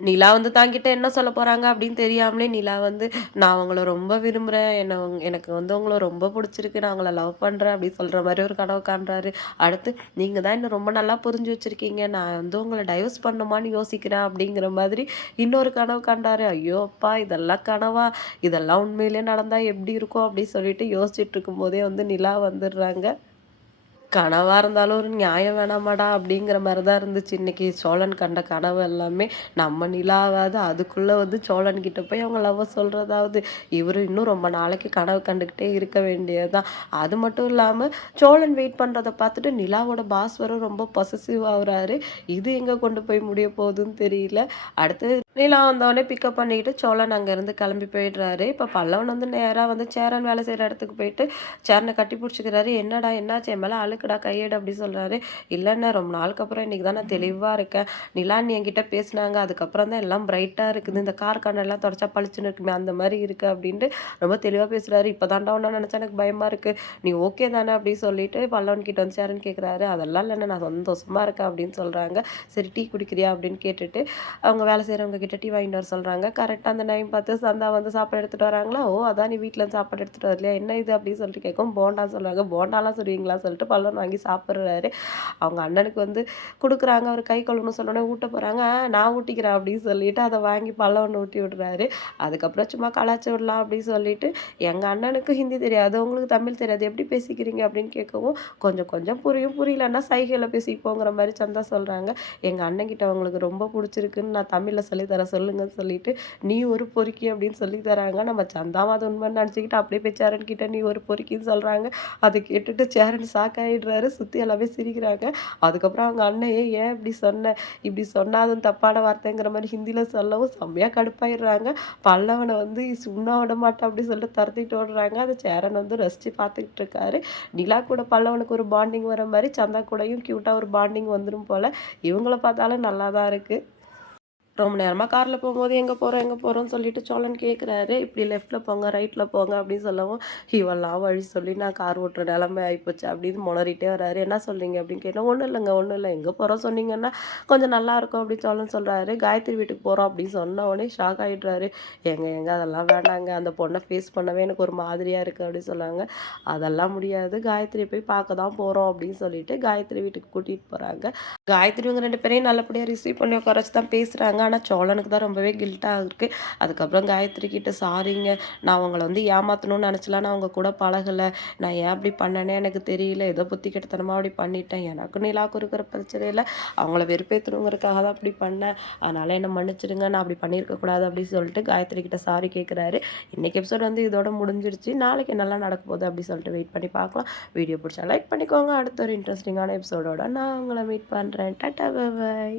நிலா வந்து தாங்கிட்ட என்ன சொல்ல போகிறாங்க அப்படின்னு தெரியாமலே நிலா வந்து நான் அவங்கள ரொம்ப விரும்புகிறேன் என்ன எனக்கு வந்து அவங்கள ரொம்ப பிடிச்சிருக்கு. நான் அவங்கள லவ் பண்ணுறேன் அப்படின்னு சொல்கிற மாதிரி ஒரு கனவு காண்றாரு. அடுத்து நீங்கள் தான் என்ன ரொம்ப நல்லா புரிஞ்சு வச்சுருக்கீங்க. நான் வந்து உங்களை டைவர்ஸ் பண்ணுமான்னு யோசிக்கிறேன். அப்படிங்கிற மாதிரி இன்னொரு கனவு காண்டாரு ஐயோ அப்பா இதெல்லாம் கனவா? இதெல்லாம் உண்மையிலே நடந்தால் எப்படி இருக்கும்? அப்படின்னு சொல்லிட்டு யோசிச்சுட்டு இருக்கும்போதே வந்து நிலா வந்துடுறாங்க. கனவாக இருந்தாலும் ஒரு நியாயம் வேணாமாடா அப்படிங்கிற மாதிரி தான் இருந்துச்சு. இன்னைக்கு சோழன் கண்ட கனவு எல்லாமே நம்ம நிலாவாது. அதுக்குள்ளே வந்து சோழன் கிட்ட போய் அவங்க லவ் சொல்கிறதாவது இவர் இன்னும் ரொம்ப நாளைக்கு கனவு கண்டுக்கிட்டே இருக்க வேண்டியது தான் அது மட்டும் இல்லாமல் சோழன் வெயிட் பண்ணுறதை பார்த்துட்டு நிலாவோட பாஸ் வர ரொம்ப பொசசிவ் ஆகுறாரு. இது எங்கே கொண்டு போய் முடிய போகுதுன்னு தெரியல. அடுத்து நிலா வந்தவொடனே பிக்கப் பண்ணிக்கிட்டு சோழன் அங்கேருந்து கிளம்பி போயிடுறாரு. இப்போ பல்லவன் வந்து நேராக வந்து சேரன் வேலை செய்கிற இடத்துக்கு போயிட்டு சேரனை கட்டி பிடிச்சிக்கிறாரு. என்னடா என்னாச்சு? என் மேலே அழுக்குடா கையேடு அப்படி சொல்கிறாரு இல்லைண்ணா ரொம்ப நாளுக்கு அப்புறம் இன்றைக்கி தான் நான் தெளிவாக இருக்கேன். நிலான் என்கிட்ட பேசினாங்க. அதுக்கப்புறம் தான் எல்லாம் பிரைட்டாக இருக்குது. இந்த கார் கண்ணெல்லாம் தொடச்சா பளிச்சுன்னு இருக்குமே அந்த மாதிரி இருக்குது அப்படின்ட்டு ரொம்ப தெளிவாக பேசுகிறாரு இப்போ தாண்டா ஒன்றா நினச்சா எனக்கு பயமாக இருக்குது நீ ஓகே தானே அப்படின்னு சொல்லிட்டு பல்லவன் கிட்ட வந்து கேட்குறாரு அதெல்லாம் இல்லைண்ணா நான் சந்தோஷமாக இருக்கேன் அப்படின்னு சொல்கிறாங்க சரி டீ குடிக்கிறியா அப்படின்னு கேட்டுட்டு அவங்க வேலை செய்கிறவங்க கிட்ட டீ வாங்கிட்டு வர சொல்கிறாங்க கரெக்டாக அந்த டைம் பார்த்து சந்தா வந்து சாப்பாடு எடுத்துகிட்டு வராங்களா? ஓ அதான் நீ வீட்டில் சாப்பாடு எடுத்துகிட்டு வரலையா? என்ன இது அப்படின்னு சொல்லிட்டு கேட்கும் போண்டான்னு சொல்கிறாங்க போண்டாலாம் சொல்லுவீங்களா? சொல்லிட்டு பல்லவன் வாங்கி சாப்பிட்றாரு. அவங்க அண்ணனுக்கு வந்து கொடுக்குறாங்க. அவர் கை கழுவணும் சொன்னோன்னே ஊட்ட போகிறாங்க நான் ஊட்டிக்கிறேன் அப்படின்னு சொல்லிட்டு அதை வாங்கி பழம் ஒன்று ஊட்டி விடுறாரு. அதுக்கப்புறம் சும்மா கலாச்சி விடலாம் அப்படின்னு சொல்லிட்டு எங்கள் அண்ணனுக்கு ஹிந்தி தெரியாது. உங்களுக்கு தமிழ் தெரியாது. எப்படி பேசிக்கிறீங்க அப்படின்னு கேட்கவும் கொஞ்சம் கொஞ்சம் புரியும். புரியலன்னா சைகையில் பேசிப்போங்கிற மாதிரி சந்தா சொல்கிறாங்க எங்கள் அண்ணன்கிட்ட அவங்களுக்கு ரொம்ப பிடிச்சிருக்குன்னு நான் தமிழில் சொல்லித்தர சொல்லுங்கன்னு சொல்லிட்டு நீ ஒரு பொறுக்கி அப்படின்னு சொல்லி தராங்க. நம்ம சந்தாவும் அது உண்மைன்னு நினச்சிக்கிட்டு அப்படியே போய் சேரன் கிட்ட நீ ஒரு பொறுக்கின்னு சொல்கிறாங்க அதை கேட்டுட்டு சேரன் சாக்காயிடு ஆகிடுறாரு சுற்றி எல்லாமே சிரிக்கிறாங்க. அதுக்கப்புறம் அவங்க அண்ணையே ஏன் இப்படி சொன்ன? இப்படி சொன்னாதும் தப்பான வார்த்தைங்கிற மாதிரி ஹிந்தியில் சொல்லவும் செம்மையாக கடுப்பாயிடுறாங்க. பல்லவனை வந்து சுண்ணா விட மாட்டேன் அப்படின்னு சொல்லிட்டு தரத்திட்டு ஓடுறாங்க. அதை சேரன் வந்து ரசித்து பார்த்துக்கிட்டு இருக்காரு. நிலா கூட பல்லவனுக்கு ஒரு பாண்டிங் வர மாதிரி சந்தா கூடயும் க்யூட்டாக ஒரு பாண்டிங் வந்துடும் போல். இவங்கள பார்த்தாலும் நல்லா தான் இருக்குது ரொம்ப நேரமாக காரில் போகும்போது எங்கே போகிறோம் எங்கே போகிறோம்னு சொல்லிட்டு சோழன் கேட்குறாரு இப்படி லெஃப்ட்டில் போங்க ரைட்டில் போங்க அப்படின்னு சொல்லவும் இவெல்லாம் வழி சொல்லி நான் கார் ஓட்டுற நிலமை ஆகிப்போச்சு அப்படின்னு முணறிட்டே வராரு என்ன சொல்கிறீங்க அப்படின்னு கேட்டால் ஒன்றும் இல்லைங்க ஒன்றும் இல்லை. எங்கே போகிறோம் சொன்னீங்கன்னா கொஞ்சம் நல்லாயிருக்கும் அப்படின்னு சோழன் சொல்கிறாரு காயத்ரி வீட்டுக்கு போகிறோம் அப்படின்னு சொன்ன உடனே ஷாக் ஆகிடுறாரு எங்க எங்க அதெல்லாம் வேண்டாங்க. அந்த பொண்ணை ஃபேஸ் பண்ணவே எனக்கு ஒரு மாதிரியாக இருக்குது அப்படின்னு சொன்னாங்க. அதெல்லாம் முடியாது. காயத்ரி போய் பார்க்க தான் போகிறோம் அப்படின்னு சொல்லிட்டு காயத்ரி வீட்டுக்கு கூட்டிகிட்டு போகிறாங்க காயத்ரி இவங்க ரெண்டு பேரையும் நல்லபடியாக ரிசீவ் பண்ணி குறைச்சி தான் பேசுகிறாங்க ஆனால் சோழனுக்கு தான் ரொம்பவே கில்ட்டாக இருக்குது அதுக்கப்புறம் காயத்ரி கிட்ட சாரிங்க நான் அவங்கள வந்து ஏமாற்றணும்னு நினச்சலாம் நான் அவங்க கூட பழகலை. நான் ஏன் அப்படி பண்ணேனே எனக்கு தெரியல. ஏதோ புத்தி கெட்டத்தனமாக அப்படி பண்ணிட்டேன். எனக்கு நிலாக்கு இருக்கிற பிரச்சனையில் அவங்கள வெறுப்பேற்றணுங்கிறதுக்காக தான் அப்படி பண்ணேன். அதனால் என்னை மன்னிச்சிடுங்க. நான் அப்படி பண்ணியிருக்கக்கூடாது அப்படின்னு சொல்லிட்டு காயத்ரி கிட்ட சாரி கேட்குறாரு இன்றைக்கி எபிசோட் வந்து இதோட முடிஞ்சிருச்சு. நாளைக்கு என்னெல்லாம் நடக்க போகுது அப்படி சொல்லிட்டு வெயிட் பண்ணி பார்க்கலாம். வீடியோ பிடிச்சா லைக் பண்ணிக்கோங்க. அடுத்த ஒரு இன்ட்ரெஸ்டிங்கான எபிசோடோட நான் உங்களை மீட் பண்ணுறேன் டாட்டா பாய்